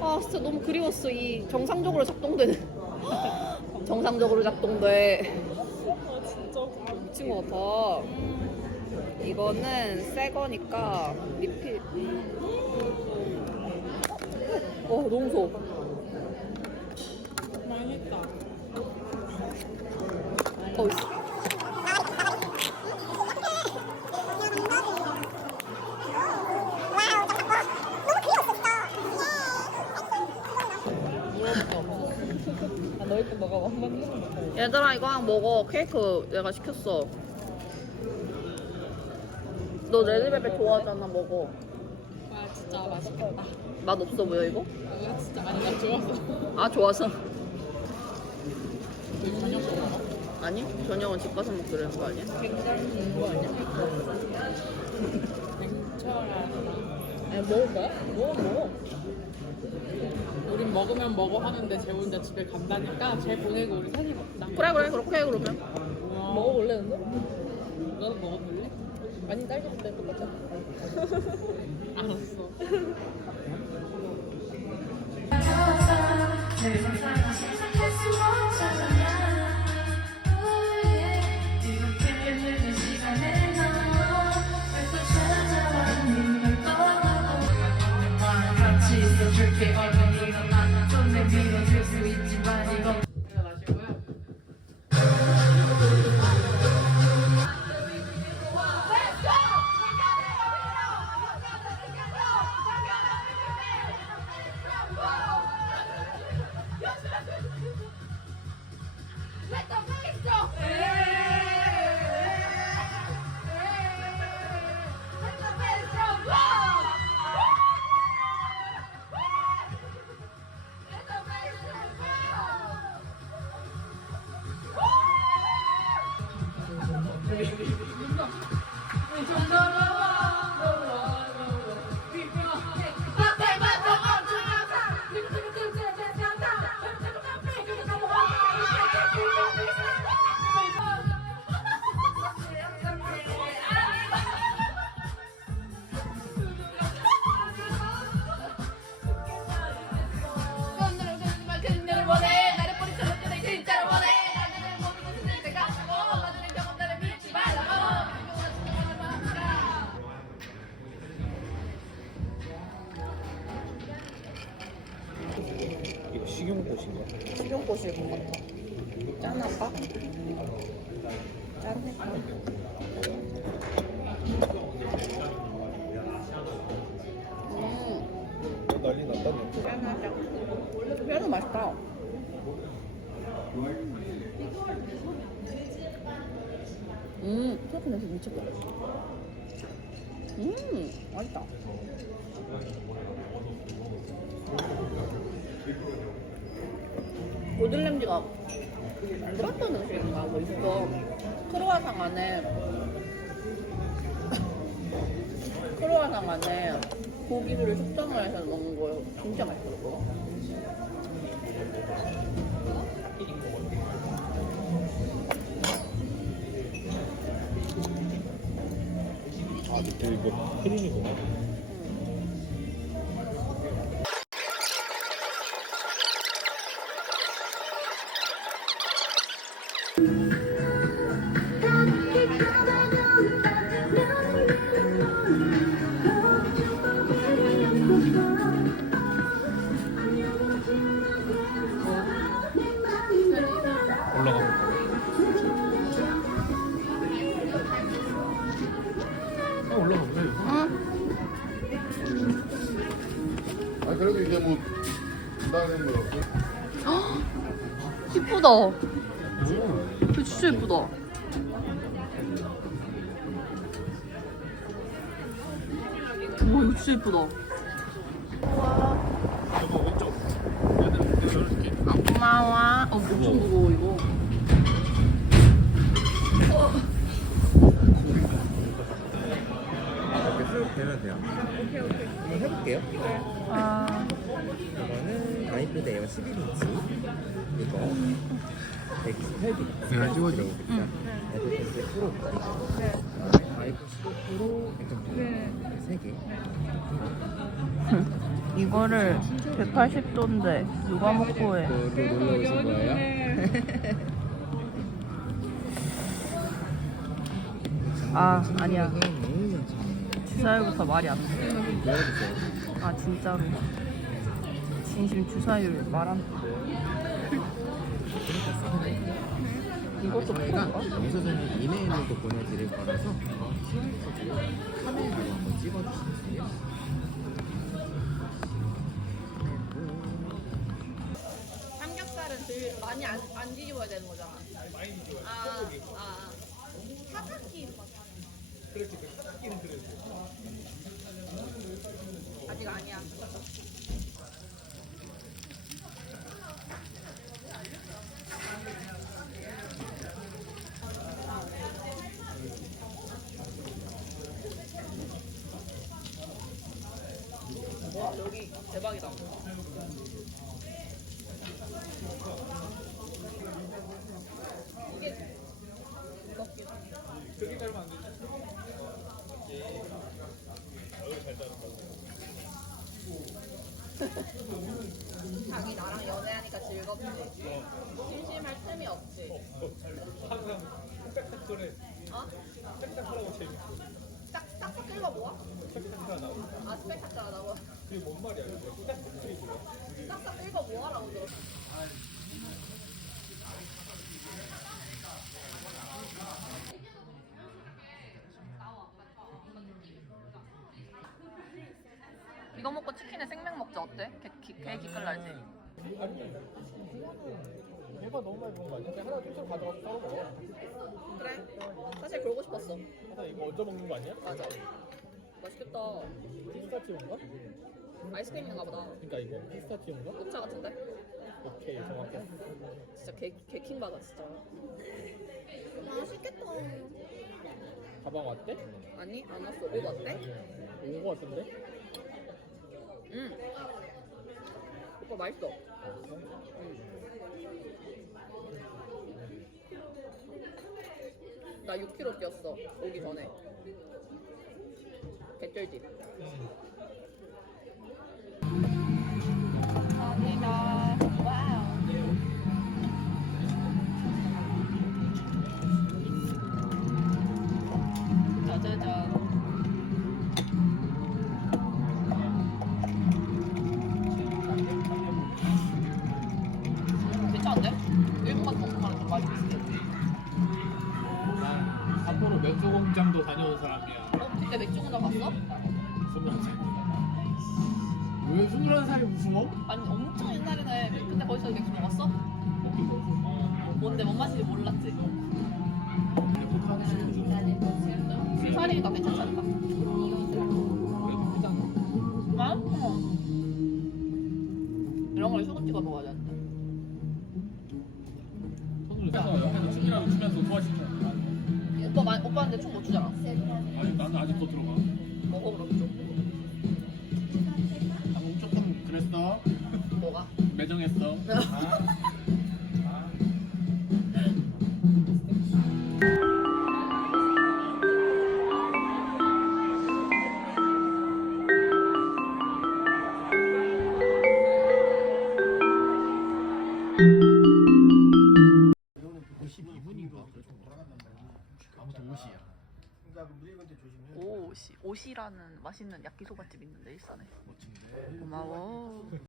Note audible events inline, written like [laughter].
아 진짜 너무 그리웠어 이 정상적으로 작동되는. [laughs] 정상적으로 작동돼. 아 진짜 미친 것 같아. 이거는 새 거니까 리필. 어 너무 무서워. 망했다. 어 너희 거왕 만드는 거 먹어. 얘들아 이거 하나 먹어 케이크 내가 시켰어 너 레드벨벳 좋아하잖아 먹어 아 진짜 맛있겠다. 맛 없어 보여 이거? 아 진짜 아니 나 좋았어. 아 좋아서 너 저녁 먹어? 아니 저녁은 집 가서 먹기로 했는 거 아니야? 굉장히 거 아니야? 냉철하다. 아니 먹을 거야? 먹어 먹어 우린 먹으면 먹어 하는데 쟤 혼자 집에 간다니까 쟤 보내고 우리 셋이 먹자. 그래 그래 그렇게 해 그러면 우와. 먹어볼래 근데? 너도 먹어볼래? 아니 딸기 그때 똑같잖 식용꽃일 것 같아. 짠할까? 짠해 음. 어, 난리 났다네. 피아노 맛있다. 음 케이크 냄새 미쳤다. 음 맛있다 고들냄지가 안 들었던 음식이 나고 있어. 크로와상 안에. [laughs] 크로와상 안에 고기를 숙성을 해서 넣는 거예요 진짜 맛있더라고 아, 근데 이거 크림이구나. 올라가 볼까? 아, 올라가 보자. 응? 아 그래도 이제 뭐 기다리는 거 이쁘다 오. 이거 진짜 이쁘다 와 이거 진짜. 아, 고마워 어 엄청 무거워 이거 이렇게 쭉 되면 돼요. 오케이, 오케이. 한번 해볼게요. 아 이거는 아이 패드 에어 11인치. 이거 128GB. 내가 찍어줄게. 애플펜슬 프로 아이폰 15 프로 1.9. 네. 3개. 이거를 180도인데 누가 먹고 해? 또 놀러 오신 거예요? 아 아니야. 주사율부터 말이 안 돼. 도와주세요. 아 진짜로 진심 주사율 말안 이것도 저희가? 영수증이 이메일로도 보내드릴 거라서 카메라로 한번 찍어주시겠어요? 삼겹살은 들 많이 안, 안 뒤집어야 되는 거잖아. 많이 뒤집어야 돼. 아, 아. 사사키. 그렇지, 그 사사키는 그래. 아직 아니야. 대박이다. 자기 나랑 연애하니까 즐겁지. 심심할 틈이 없지. 항상 스펙타클해. 어? 스펙타클하고 재밌고. 딱, 딱딱 끌고 뭐야? 스펙타클하다고. 아, 스펙타클하다고? 말이야? 딱딱 뭐하라고 들었어? 이거 먹고 치킨에 생맥 먹자 어때? 개, 기, 개 기끌 날지? 배가 너무 많이 먹는 거 아니야? 하나 통째로 가져가서 썰어 먹어. 그래 사실 그러고 싶었어 하나 이거 얹어 먹는 거 아니야? 맞아 맛있겠다 피스타치오인가? 아이스크림인가 보다 그러니까 이거 피스타치오인가? 녹차 같은데? 오케이 정확해. 진짜 개, 개킹 받아 진짜 맛있겠다 가방 왔대? 아니 안 왔어 옷 어때? 오고 왔던데? 응 오빠 맛있어 나 6kg 뛰었어 오기 전에 개쩔지 감 맥주 공장도 다녀온 사람이야. 어? 그때 맥주 공장 갔어? 21살. 왜 21살이 무서워? 아니 엄청 옛날이네 근데 거기서 맥주 먹었어? 뭔데 뭔 맛인지 몰랐지? 술 살이니까 괜찮지 않을까? 맛있어 이런 걸 소금 찍어 먹어야 되 마, 오빠한테 총못 추잖아 아니 나는 아직도 들어가. 먹어 그럼 좀 방금 조금 그랬어. 뭐가? 매정했어. 아 [laughs] 맛있는 야끼소바집 있는데 일산에. 멋진데? 고마워.